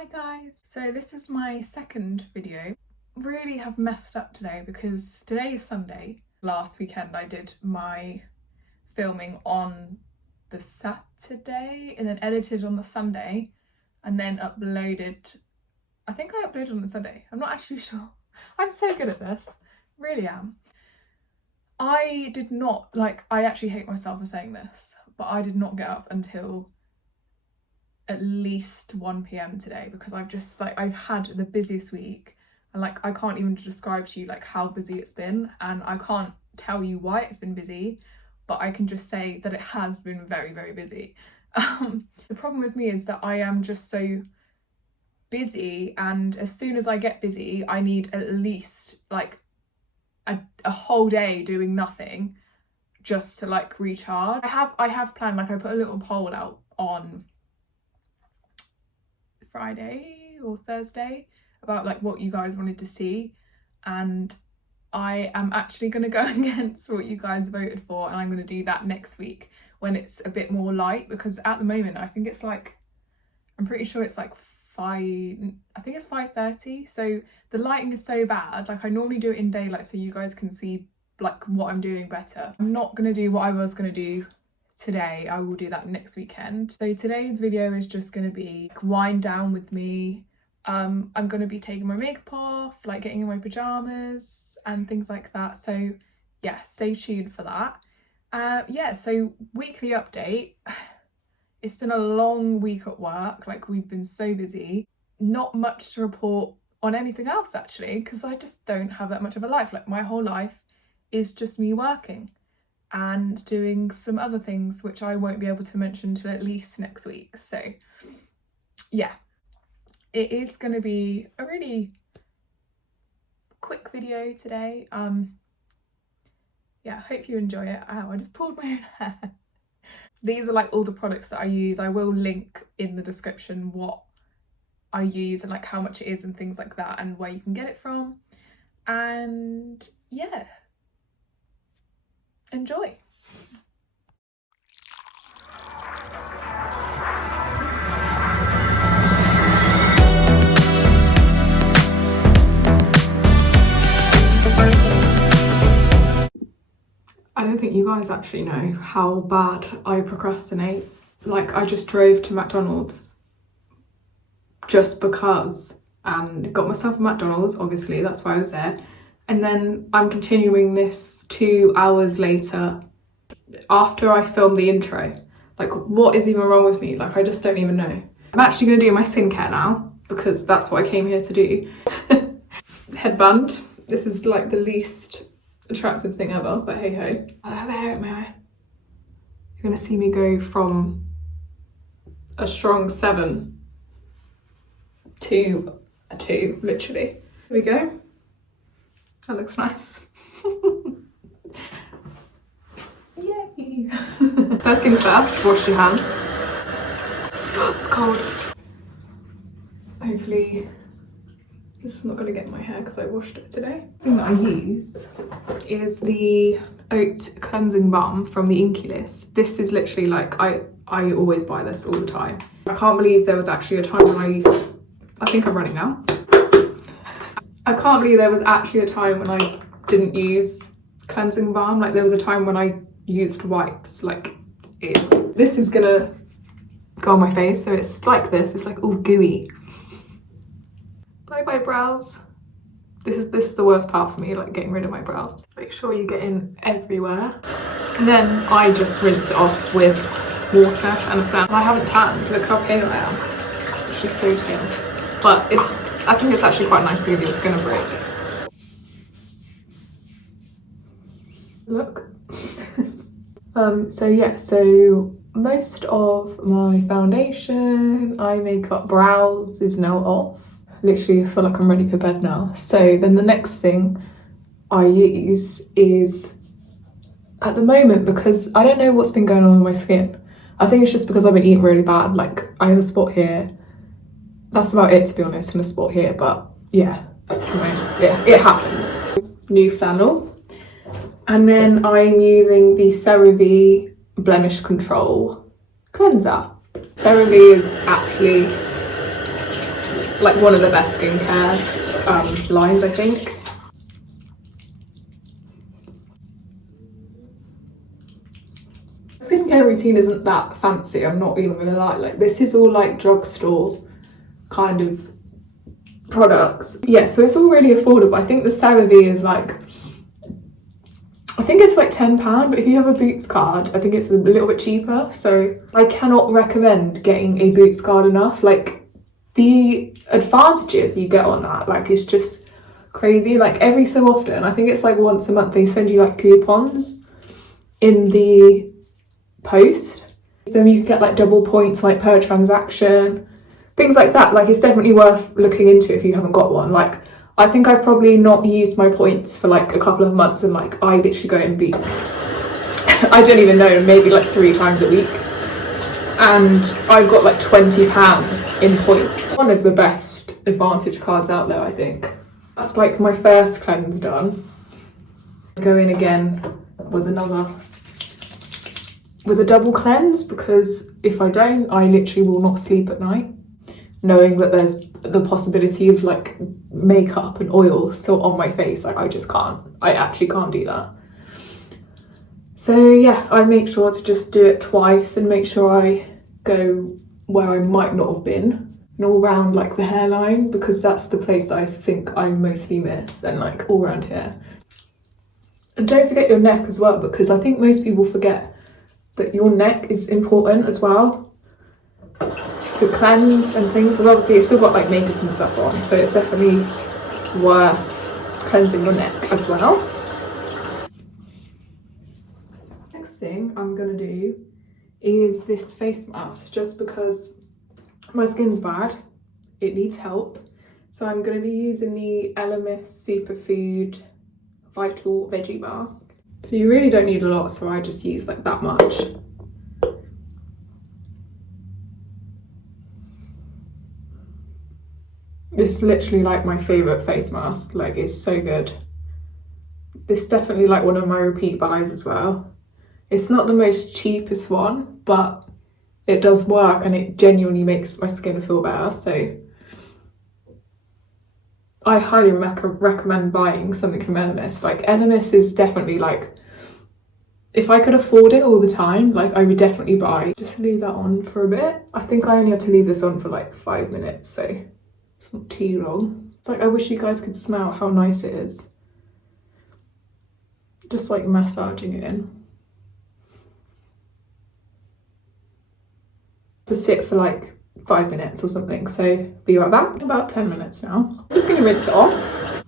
Hi guys! So this is my second video. Really have messed up today because today is Sunday. Last weekend I did my filming on the Saturday and then edited on the Sunday and then uploaded. I think I uploaded on the Sunday. I'm not actually sure. I'm so good at this. Really am. I did not, I actually hate myself for saying this, but I did not get up until at least 1 p.m. today because I've had the busiest week and I can't even describe to you how busy it's been, and I can't tell you why it's been busy, but I can just say that it has been very, very busy. The problem with me is that I am just so busy, and as soon as I get busy I need at least a whole day doing nothing just to recharge. I have planned, I put a little poll out on Friday or Thursday about what you guys wanted to see, and I am actually going to go against what you guys voted for, and I'm going to do that next week when it's a bit more light, because at the moment I think it's I'm pretty sure it's 5:30, so the lighting is so bad. I normally do it in daylight so you guys can see what I'm doing better. I'm not going to do what I was going to do today. I will do that next weekend. So today's video is just going to be wind down with me. I'm going to be taking my makeup off, getting in my pajamas and things like that. So yeah, stay tuned for that. Yeah, so weekly update. It's been a long week at work. We've been so busy. Not much to report on anything else actually, because I just don't have that much of a life. My whole life is just me working and doing some other things which I won't be able to mention till at least next week. So yeah, it is going to be a really quick video today. Yeah, I hope you enjoy it. Ow, I just pulled my own hair. These are all the products that I use. I will link in the description what I use and how much it is and things like that, and where you can get it from. And yeah, enjoy. I don't think you guys actually know how bad I procrastinate. I just drove to McDonald's just because and got myself a McDonald's, obviously, that's why I was there. And then I'm continuing this 2 hours later after I filmed the intro. What is even wrong with me? I just don't even know. I'm actually going to do my skincare now because that's what I came here to do. Headband. This is the least attractive thing ever, but hey ho. I have hair in my eye. You're going to see me go from a strong 7 to a 2, literally. Here we go. That looks nice. Yay! First things first, wash your hands. It's cold. Hopefully this is not going to get in my hair because I washed it today. The thing that I use is the Oat Cleansing Balm from the Inkey list. This is literally I always buy this all the time. I can't believe there was actually a time when I used, I think I'm running now. I can't believe there was actually a time when I didn't use cleansing balm. There was a time when I used wipes. Ew. This is gonna go on my face, so it's like this. It's all gooey. Bye bye brows. This is the worst part for me, getting rid of my brows. Make sure you get in everywhere. And then I just rinse it off with water and a fan. I haven't tanned. Look how pale I am. It's just so pale. But I think it's actually quite nice to give your skin a break. Look. So yeah, so most of my foundation, eye makeup, brows is now off. Literally, I feel like I'm ready for bed now. So then the next thing I use is, at the moment, because I don't know what's been going on with my skin. I think it's just because I've been eating really bad. I have a spot here. That's about it, to be honest, and a spot here, but yeah, yeah, it happens. New flannel. And then I'm using the Cerave Blemish Control Cleanser. Cerave is actually like one of the best skincare lines, I think. Skincare routine isn't that fancy, I'm not even gonna lie. Like, this is all like drugstore kind of products. Yeah, so it's all really affordable. I think the Cerave is like, I think it's like £10, but if you have a Boots card, I think it's a little bit cheaper. So I cannot recommend getting a Boots card enough. Like, the advantages you get on that, like, it's just crazy. Like, every so often, I think it's like once a month, they send you like coupons in the post. Then you can get like double points like per transaction, things like that. Like, it's definitely worth looking into if you haven't got one. Like, I think I've probably not used my points for like a couple of months, and like I literally go in Boots I don't even know, maybe like 3 times a week, and I've got like £20 in points. One of the best Advantage cards out there, I think. That's like my first cleanse done. Go in again with a double cleanse, because if I don't, I literally will not sleep at night, knowing that there's the possibility of like makeup and oil still on my face. Like, I just can't, I actually can't do that. So yeah, I make sure to just do it twice and make sure I go where I might not have been, and all around like the hairline, because that's the place that I think I mostly miss, and like all around here. And don't forget your neck as well, because I think most people forget that your neck is important as well to cleanse and things. So obviously it's still got like makeup and stuff on, so it's definitely worth cleansing your neck as well. Next thing I'm gonna do is this face mask, just because my skin's bad, it needs help. So I'm gonna be using the Elemis Superfood Vital Veggie Mask. So you really don't need a lot, so I just use like that much. This is literally like my favourite face mask, like it's so good. This is definitely like one of my repeat buys as well. It's not the most cheapest one, but it does work and it genuinely makes my skin feel better. So I highly recommend buying something from Elemis. Like, Elemis is definitely like, if I could afford it all the time, like I would definitely buy. Just leave that on for a bit. I think I only have to leave this on for like 5 minutes, so it's not too long. It's like, I wish you guys could smell how nice it is. Just like massaging it in. To sit for like 5 minutes or something, so be right back. About 10 minutes now. I'm just gonna rinse it off.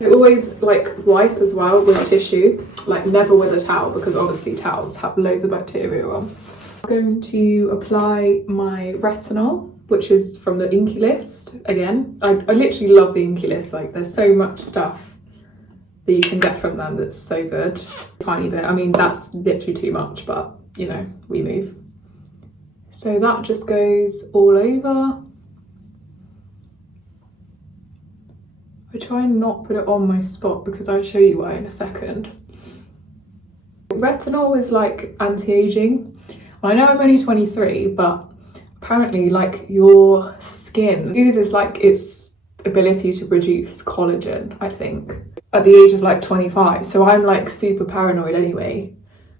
You always like wipe as well with tissue, like never with a towel, because obviously towels have loads of bacteria on. I'm going to apply my Retinol, which is from the Inkey list. Again, I literally love the Inkey list. Like, there's so much stuff that you can get from them that's so good. Tiny bit, I mean that's literally too much, but you know, we move. So that just goes all over. I try and not put it on my spot because I'll show you why in a second. Retinol is like anti-aging. I know I'm only 23, but apparently like your skin loses like its ability to produce collagen, I think, at the age of like 25. So I'm like super paranoid anyway,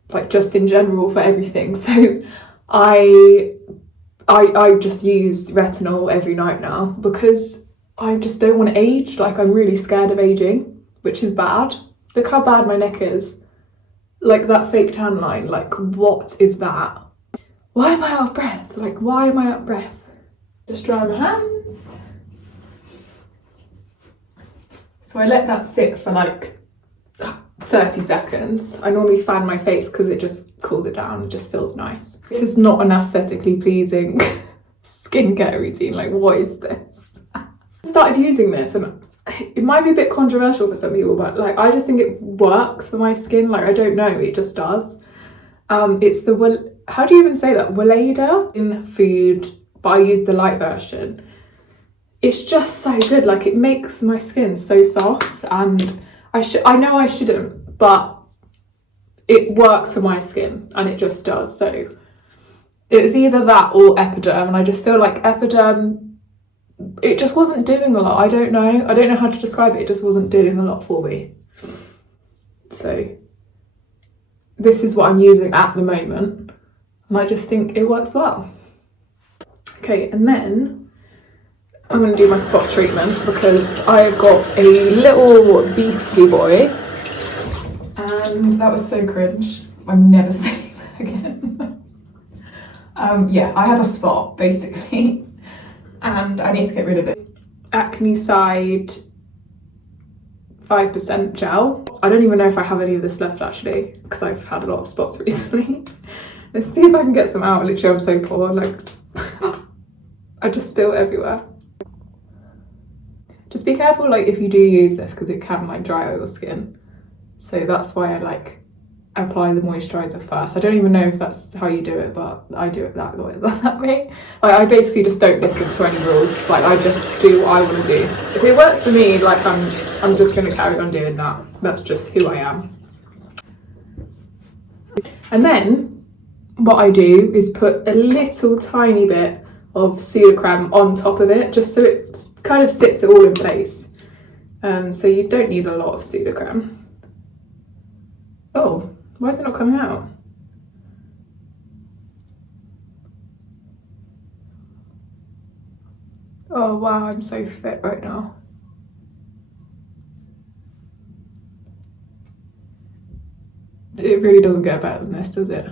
like just in general for everything. So I just use Retinol every night now because I just don't want to age. Like, I'm really scared of aging, which is bad. Look how bad my neck is. Like that fake tan line, like what is that? Why am I out of breath? Like, why am I out of breath? Just dry my hands. So I let that sit for like 30 seconds. I normally fan my face because it just cools it down. It just feels nice. This is not an aesthetically pleasing skincare routine. Like, what is this? I started using this and it might be a bit controversial for some people, but like, I just think it works for my skin. Like, I don't know, it just does. It's the, how do you even say that? Weleda in food, but I use the light version. It's just so good. Like, it makes my skin so soft, and I know I shouldn't, but it it works for my skin, and it just does. So it was either that or Epiderm, and I just feel like Epiderm, it just wasn't doing a lot. I don't know how to describe it. It just wasn't doing a lot for me. So this is what I'm using at the moment, and I just think it works well. Okay, and then I'm going to do my spot treatment because I've got a little beastly boy, and that was so cringe. I'm never saying that again. Yeah, I have a spot basically, and I need to get rid of it. Acnecide 5% gel. I don't even know if I have any of this left actually, because I've had a lot of spots recently. Let's see if I can get some out. Literally, I'm so poor. Like, I just spill everywhere. Just be careful, like, if you do use this, because it can like dry out your skin. So that's why I like apply the moisturizer first. I don't even know if that's how you do it, but I do it that way. Like, I basically just don't listen to any rules. Like, I just do what I want to do. If it works for me, like, I'm just going to carry on doing that. That's just who I am. And then what I do is put a little tiny bit of Sudocrem on top of it, just so it kind of sits it all in place. So you don't need a lot of Sudocrem. Oh, why is it not coming out? Oh wow, I'm so fit right now. It really doesn't get better than this, does it?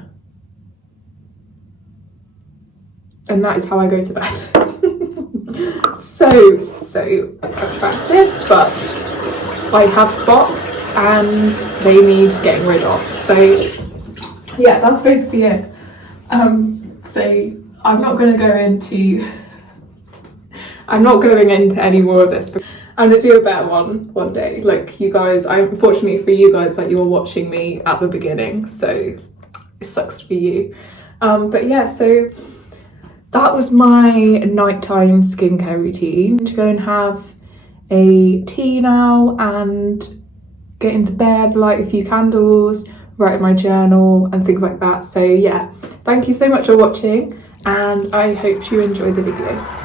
And that is how I go to bed. so attractive, but I have spots and they need getting rid of. So yeah, that's basically it. So I'm not going into any more of this, but I'm gonna do a better one day. Like, you guys, unfortunately for you guys, like, you were watching me at the beginning, so it sucks to be you. But yeah, so that was my nighttime skincare routine. To go and have a tea now and get into bed, light a few candles, write in my journal and things like that. So yeah, thank you so much for watching, and I hope you enjoyed the video.